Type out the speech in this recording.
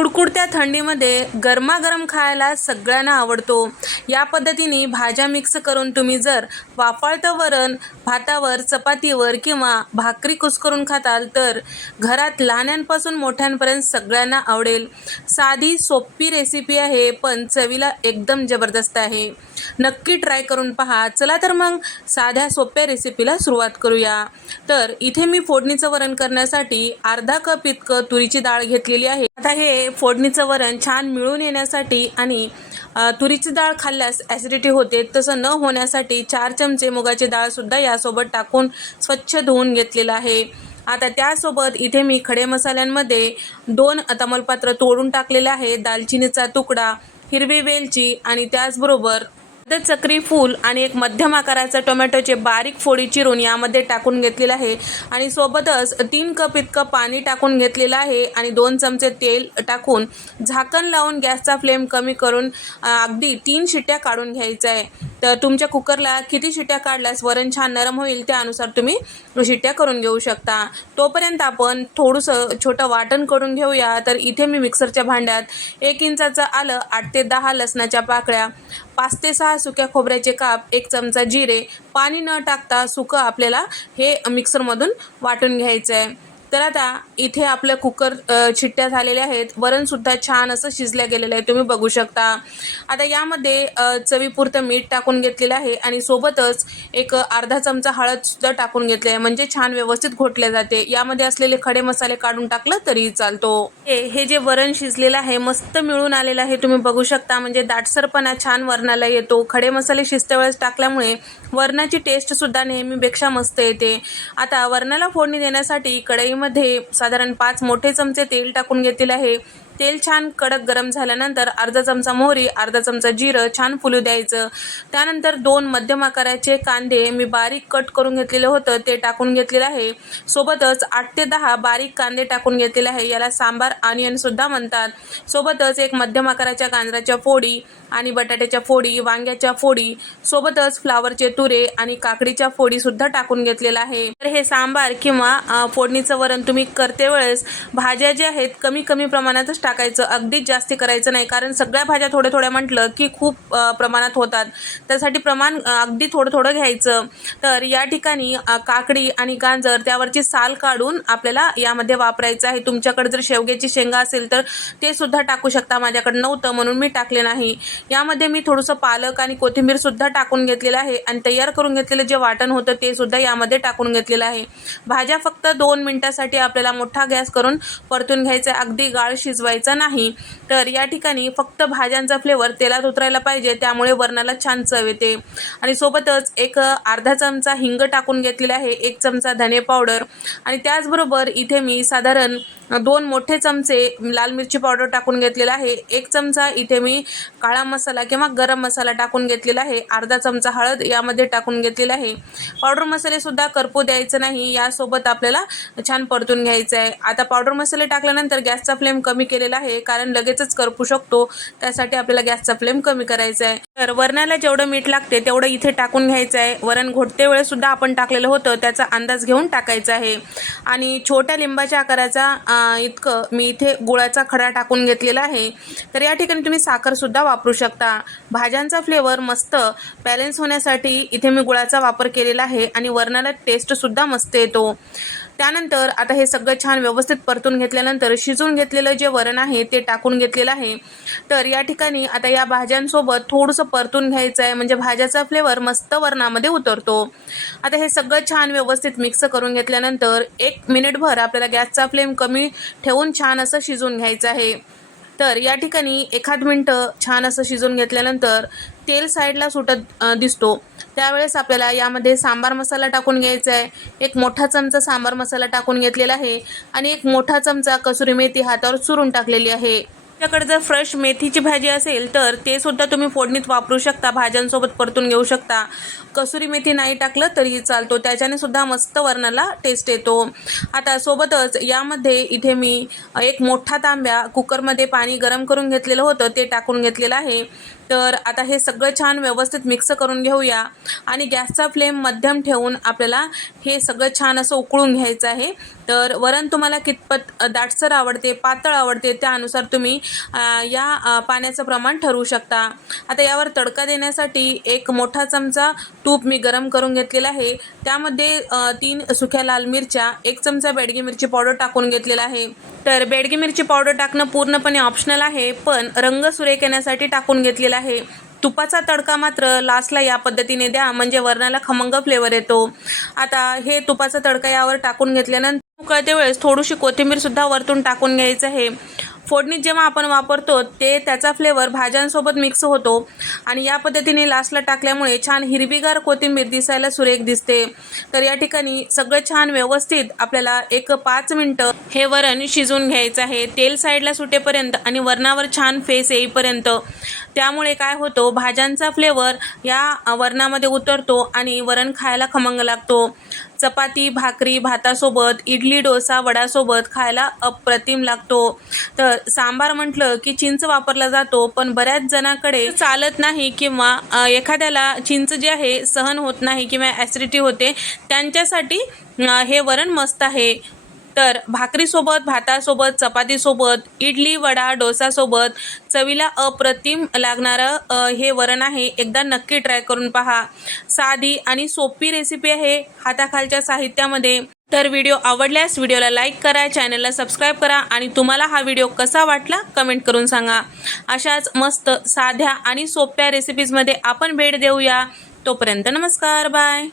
कुडकुडत्या थंडीमध्ये गरमागरम खायला सगळ्यांना आवडतो. या पद्धतीने भाज्या मिक्स करून तुम्ही जर वाफाळतं वरण भातावर चपातीवर किंवा भाकरी कुस्करून खाताल तर घरात लहान्यांपासून मोठ्यांपर्यंत सगळ्यांना आवडेल. साधी सोपी रेसिपी आहे पण चवीला एकदम जबरदस्त आहे. नक्की ट्राय करून पहा. चला तर मग साध्या सोप्या रेसिपीला सुरुवात करूया. तर इथे मी फोडणीचं वरण करण्यासाठी अर्धा कप इतकं तुरीची डाळ घेतलेली आहे. आता हे फोडणीचं वरण छान मिळून येण्यासाठी आणि तुरीची डाळ खाल्ल्यास ॲसिडिटी होते. तसं न होण्यासाठी चार चमचे मुगाची डाळसुद्धा यासोबत टाकून स्वच्छ धुवून घेतलेलं आहे. आता त्यासोबत इथे मी खडे मसाल्यांमध्ये दोन तमलपात्र तोडून टाकलेले आहे. दालचिनीचा तुकडा हिरवी वेलची आणि त्याचबरोबर अर्ध चक्री फूल आणि एक मध्यम आकाराचा टोमॅटोचे बारीक फोडी चिरून यामध्ये टाकून घेतलेलं आहे. आणि सोबतच तीन कप इतकं पाणी टाकून घेतलेलं आहे आणि दोन चमचे तेल टाकून झाकण लावून गॅसचा फ्लेम कमी करून अगदी तीन शिट्ट्या काढून घ्यायचं आहे. तर तुमच्या कुकरला किती शिट्ट्या काढल्यास वरण छान नरम होईल त्यानुसार तुम्ही शिट्ट्या करून घेऊ शकता. तोपर्यंत आपण थोडंसं छोटं वाटण करून घेऊया. तर इथे मी मिक्सरच्या भांड्यात एक इंचाचं आलं आठ ते दहा लसणाच्या पाकळ्या पाच ते सहा सुक्या खोबऱ्याचे काप एक चमचा जिरे पाणी न टाकता सुकं आपल्याला हे मिक्सरमधून वाटून घ्यायचं आहे तर आता इथे आपलं कुकर छिट्ट्या झालेल्या आहेत. वरणसुद्धा छान असं शिजल्या गेलेलं आहे. तुम्ही बघू शकता. आता यामध्ये चवीपुरतं मीठ टाकून घेतलेलं आहे आणि सोबतच एक अर्धा चमचा हळदसुद्धा टाकून घेतले आहे म्हणजे छान व्यवस्थित घोटले जाते. यामध्ये असलेले खडे मसाले काढून टाकलं तरी चालतो. हे हे जे वरण शिजलेलं आहे मस्त मिळून आलेलं आहे. तुम्ही बघू शकता. म्हणजे दाटसरपणा छान वरणाला येतो. खडे मसाले शिजत्या वेळेस टाकल्यामुळे वरणाची टेस्टसुद्धा नेहमीपेक्षा मस्त येते. आता वरणाला फोडणी देण्यासाठी कढईमध्ये साधारण पाच मोठे चमचे तेल टाकून घेतलेले आहे. तेल छान कडक गरम झाल्यानंतर अर्धा चमचा मोहरी अर्धा चमचा जिरं छान फुलू द्यायचं. त्यानंतर दोन मध्यम आकाराचे कांदे मी बारीक कट करून घेतलेलं होतं ते टाकून घेतलेलं आहे. सोबतच आठ ते दहा बारीक कांदे टाकून घेतलेले आहे याला सांबार ऑनियनसुद्धा म्हणतात. सोबतच एक मध्यम आकाराच्या गांजराच्या फोडी आणि बटाट्याच्या फोडी वांग्याच्या फोडी सोबतच फ्लावरचे तुरे आणि काकडीच्या फोडीसुद्धा टाकून घेतलेलं आहे. तर हे सांबार किंवा फोडणीचं वरण तुम्ही करते वेळेस भाज्या ज्या आहेत कमी कमी प्रमाणातच टाकायचं अगदीच जास्ती करायचं नाही. कारण सगळ्या भाज्या थोड्या थोड्या म्हटलं की खूप प्रमाणात होतात. त्यासाठी प्रमाण अगदी थोडं थोडं घ्यायचं. तर या ठिकाणी काकडी आणि गाजर त्यावरची साल काढून आपल्याला यामध्ये वापरायचं आहे. तुमच्याकडे जर शेवग्याची शेंगा असेल तर ते सुद्धा टाकू शकता. माझ्याकडे नव्हतं म्हणून मी टाकले नाही. यामध्ये मी थोडंसं पालक आणि कोथिंबीर सुद्धा टाकून घेतलेलं आहे आणि तयार करून घेतलेलं जे वाटण होतं ते सुद्धा यामध्ये टाकून घेतलेलं आहे. भाज्या फक्त दोन मिनिटासाठी आपल्याला मोठा गॅस करून परतून घ्यायचा अगदी गाळ शिजवायचं नाही. तर या ठिकाणी फक्त भाज्यांचा फ्लेवर तेलात उतरायला पाहिजे त्यामुळे वरणाला छान चव येते. आणि सोबतच एक अर्धा चमचा हिंग टाकून घेतलेला आहे एक चमचा धने पावडर आणि त्याचबरोबर इथे मी साधारण दोन मोठे चमचे लाल मिरची पावडर टाकून घेतलेला आहे. एक चमचा इथे मी काळा मसाला किंवा गरम मसाला टाकून घेतलेला आहे. अर्धा चमचा हळद यामध्ये टाकून घेतलेला आहे. पावडर मसालेसुद्धा करपू द्यायचं नाही. यासोबत आपल्याला छान परतून घ्यायचं आहे. आता पावडर मसाले टाकल्यानंतर गॅसचा फ्लेम कमी केलेला आहे. कारण लगेचच करपू शकतो. त्यासाठी आपल्याला गॅसचा फ्लेम कमी करायचा आहे. तर वरणाला जेवढं मीठ लागते तेवढं इथे टाकून घ्यायचं आहे. वरण घोटते वेळेसुद्धा आपण टाकलेलं होतं. त्याचा अंदाज घेऊन टाकायचा आहे. आणि छोट्या लिंबाच्या आकाराचा इतकं मी इथे गुळाचा खडा टाकून घेतलेला आहे. तर या ठिकाणी तुम्ही साखरसुद्धा वापरू शकता. भाज्यांचा फ्लेवर मस्त बॅलन्स होण्यासाठी इथे मी गुळाचा वापर केलेला आहे आणि वरणाला टेस्टसुद्धा मस्त येतो. त्यानंतर आता हे सगळं छान व्यवस्थित परतून घेतल्यानंतर शिजून घेतलेलं जे वरण आहे ते टाकून घेतलेलं आहे. तर या ठिकाणी आता या भाज्यांसोबत थोडंसं परतून घ्यायचं आहे म्हणजे भाज्याचा फ्लेवर मस्त वरणामध्ये उतरतो. आता हे सगळं छान व्यवस्थित मिक्स करून घेतल्यानंतर एक मिनिटभर आपल्याला गॅसचा फ्लेम कमी ठेवून छान असं शिजवून घ्यायचं आहे. तर या ठिकाणी एखाद मिनटं छान असं शिजवून घेतल्यानंतर तेल साईडला सुटत दिसतो. त्यावेळेस आपल्याला यामध्ये सांबार मसाला टाकून घ्यायचा आहे. एक मोठा चमचा सांबार मसाला टाकून घेतलेला आहे. आणि एक मोठा चमचा कसुरी मेथी हातावर चुरून टाकलेली आहे. तुमच्याकडे जर फ्रेश मेथीची भाजी असेल तर ते सुद्धा तुम्ही फोडणीत वापरू शकता भाज्यांसोबत परतून घेऊ शकता. कसुरी मेथी नाही टाकलं तरीही चालतो त्याच्याने सुद्धा मस्त वरणाला टेस्ट येतो. आता सोबतच यामध्ये इथे मी एक मोठा तांब्या कुकरमध्ये पाणी गरम करून घेतलेलं होतं ते टाकून घेतलेलं आहे. तर आता हे सगळं छान व्यवस्थित मिक्स करून घेऊया आणि गॅसचा फ्लेम मध्यम ठेवून आपल्याला हे सगळं छान असं उकळून घ्यायचं आहे. तर वरण तुम्हाला कितपत दाटसर आवडते पातळ आवडते त्यानुसार तुम्ही या पाण्याचं प्रमाण ठरवू शकता. आता यावर तडका देण्यासाठी एक मोठा चमचा तूप मी गरम करून घेतलेला आहे. त्यामध्ये तीन सुक्या लाल मिरच्या एक चमचा बेडगी मिरची पावडर टाकून घेतलेला आहे. तर बेडगी मिरची पावडर टाकणं पूर्णपणे ऑप्शनल आहे पण रंग सुरेख येण्यासाठी टाकून घेतलेला आहे. तुपाचा तडका मात्र लास्टला या पद्धतीने द्या म्हणजे वरणाला खमंग फ्लेवर येतो. आता हे तुपाचा तडका यावर टाकून घेतल्यानंतर उकळते वेळेस थोडीशी कोथिंबीर सुद्धा वरतून टाकून घ्यायचं आहे. फोडणीत जेव्हा आपण वापरतो ते त्याचा फ्लेवर भाज्यांसोबत मिक्स होतो. आणि या पद्धतीने लास्टला टाकल्यामुळे छान हिरवीगार कोथिंबीर दिसायला सुरेख दिसते. तर या ठिकाणी सगळं छान व्यवस्थित आपल्याला एक पाच मिनटं हे वरण शिजवून घ्यायचं आहे. तेल साईडला सुटेपर्यंत आणि वरणावर छान फेस येईपर्यंत. त्यामुळे काय होतो भाज्यांचा फ्लेवर या वरणामध्ये उतरतो आणि वरण खायला खमंग लागतो. चपाती भाकरी भातासोबत इडली डोसा वडासोबत खायला अप्रतिम लागतो. तर सांबार म्हटलं की चिंच वापरला जातो पण बऱ्याच जणांकडे चालत नाही किंवा एखाद्याला चिंच जे आहे सहन होत नाही किंवा ॲसिडिटी होते त्यांच्यासाठी हे वरण मस्त आहे. तर भाकरीसोबत भातासोबत चपातीसोबत इडली वडा डोसासोबत चवीला अप्रतिम लागणारं हे वरण आहे. एकदा नक्की ट्राय करून पहा. साधी आणि सोपी रेसिपी आहे हाताखालच्या साहित्यामध्ये. तर व्हिडिओ आवडल्यास व्हिडिओला लाईक करा चॅनलला सबस्क्राईब करा आणि तुम्हाला हा व्हिडिओ कसा वाटला कमेंट करून सांगा. अशाच मस्त साध्या आणि सोप्या रेसिपीजमध्ये आपण भेट देऊया. तोपर्यंत नमस्कार बाय.